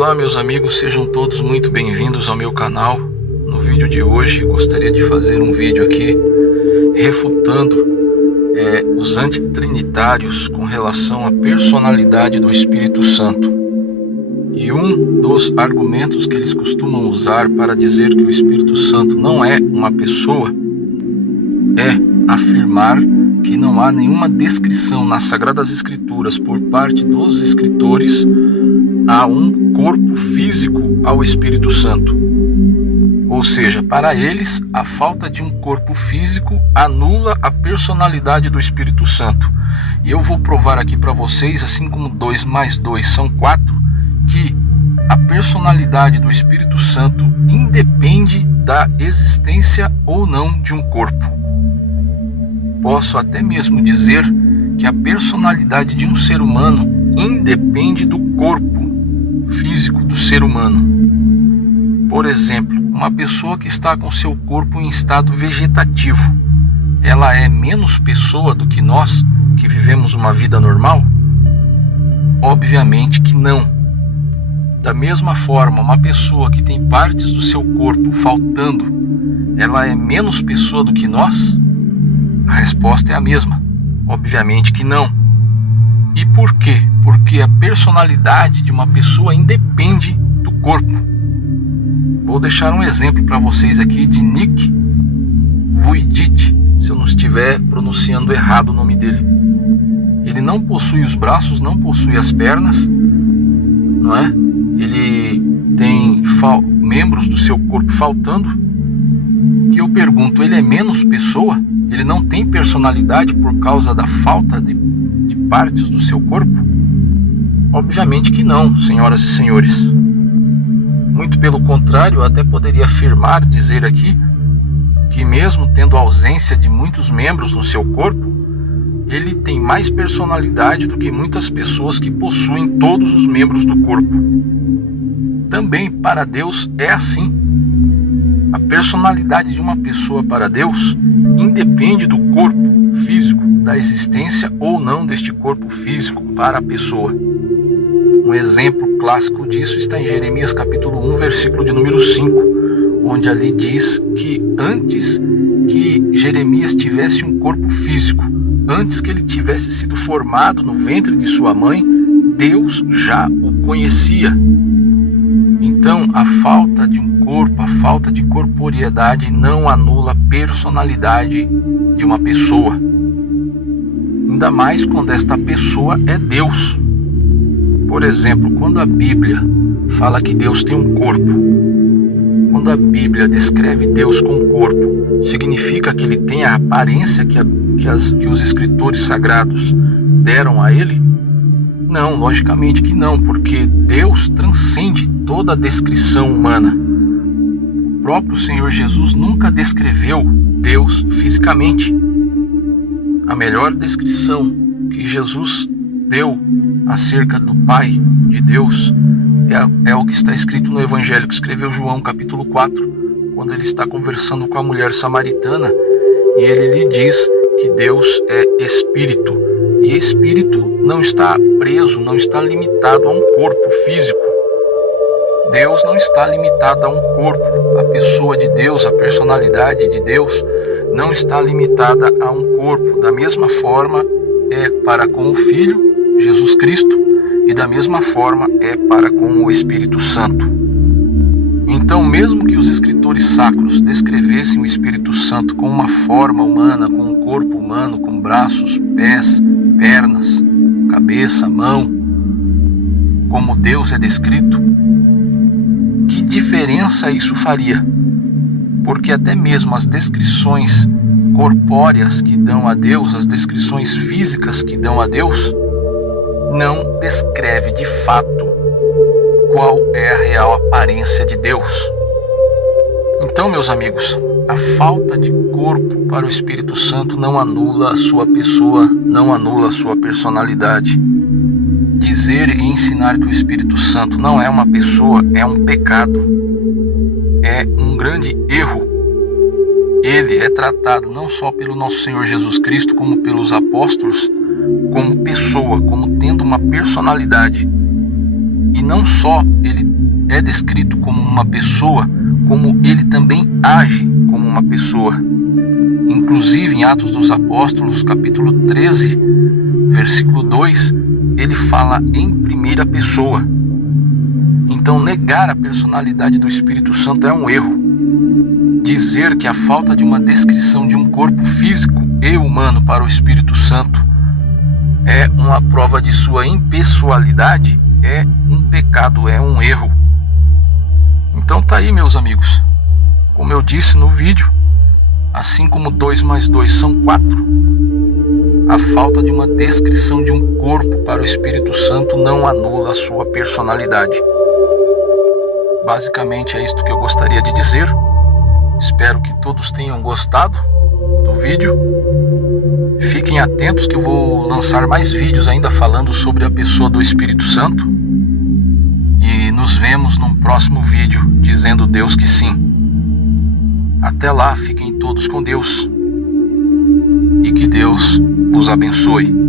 Olá meus amigos, sejam todos muito bem-vindos ao meu canal. No vídeo de hoje gostaria de fazer um vídeo aqui refutando os antitrinitários com relação à personalidade do Espírito Santo. E um dos argumentos que eles costumam usar para dizer que o Espírito Santo não é uma pessoa é afirmar que não há nenhuma descrição nas Sagradas Escrituras por parte dos escritores a um corpo físico ao Espírito Santo. Ou seja, para eles, a falta de um corpo físico anula a personalidade do Espírito Santo. E eu vou provar aqui para vocês, assim como 2 mais 2 são 4, que a personalidade do Espírito Santo independe da existência ou não de um corpo. Posso até mesmo dizer que a personalidade de um ser humano independe do corpo físico do ser humano. Por exemplo, uma pessoa que está com seu corpo em estado vegetativo, ela é menos pessoa do que nós que vivemos uma vida normal? Obviamente que não. Da mesma forma, uma pessoa que tem partes do seu corpo faltando, ela é menos pessoa do que nós? A resposta é a mesma. Obviamente que não. E por quê? Porque a personalidade de uma pessoa independe do corpo. Vou deixar um exemplo para vocês aqui de Nick Vujicic, se eu não estiver pronunciando errado o nome dele. Ele não possui os braços, não possui as pernas, não é? Ele tem membros do seu corpo faltando. E eu pergunto, ele é menos pessoa? Ele não tem personalidade por causa da falta de partes do seu corpo? Obviamente que não, senhoras e senhores. Muito pelo contrário, eu até poderia afirmar, dizer aqui, que mesmo tendo ausência de muitos membros no seu corpo, ele tem mais personalidade do que muitas pessoas que possuem todos os membros do corpo. Também para Deus é assim. A personalidade de uma pessoa para Deus independe do corpo físico, da existência ou não deste corpo físico para a pessoa. Um exemplo clássico disso está em Jeremias capítulo 1, versículo de número 5, onde ali diz que antes que Jeremias tivesse um corpo físico, antes que ele tivesse sido formado no ventre de sua mãe, Deus já o conhecia. Então, a falta de um corpo, a falta de corporeidade não anula a personalidade de uma pessoa. Ainda mais quando esta pessoa é Deus. Por exemplo, quando a Bíblia fala que Deus tem um corpo, quando a Bíblia descreve Deus com corpo, significa que ele tem a aparência que os escritores sagrados deram a ele? Não, logicamente que não, porque Deus transcende toda a descrição humana. O próprio Senhor Jesus nunca descreveu Deus fisicamente. A melhor descrição que Jesus deu acerca do Pai de Deus é o que está escrito no Evangelho que escreveu João, capítulo 4, quando ele está conversando com a mulher samaritana e ele lhe diz que Deus é Espírito. E Espírito não está preso, não está limitado a um corpo físico. Deus não está limitado a um corpo. A pessoa de Deus, a personalidade de Deus não está limitada a um corpo. Da mesma forma é para com o Filho, Jesus Cristo, e da mesma forma é para com o Espírito Santo. Então, mesmo que os escritores sacros descrevessem o Espírito Santo com uma forma humana, com um corpo humano, com braços, pés, pernas, cabeça, mão, como Deus é descrito, que diferença isso faria? Porque até mesmo as descrições corpóreas que dão a Deus, as descrições físicas que dão a Deus, não descreve de fato qual é a real aparência de Deus. Então, meus amigos, a falta de corpo para o Espírito Santo não anula a sua pessoa, não anula a sua personalidade. Dizer e ensinar que o Espírito Santo não é uma pessoa é um pecado, é um grande erro. Ele é tratado não só pelo nosso Senhor Jesus Cristo, como pelos apóstolos, como pessoa, como tendo uma personalidade. E não só ele é descrito como uma pessoa, como ele também age como uma pessoa. Inclusive em Atos dos Apóstolos, capítulo 13, versículo 2, ele fala em primeira pessoa. Então negar a personalidade do Espírito Santo é um erro. Dizer que a falta de uma descrição de um corpo físico e humano para o Espírito Santo é uma prova de sua impessoalidade é um pecado, é um erro. Então tá aí, meus amigos. Como eu disse no vídeo, assim como 2 mais 2 são 4, a falta de uma descrição de um corpo para o Espírito Santo não anula a sua personalidade. Basicamente é isto que eu gostaria de dizer. Espero que todos tenham gostado do vídeo. Fiquem atentos que eu vou lançar mais vídeos ainda falando sobre a pessoa do Espírito Santo. E nos vemos num próximo vídeo, dizendo Deus que sim. Até lá, fiquem todos com Deus. E que Deus vos abençoe.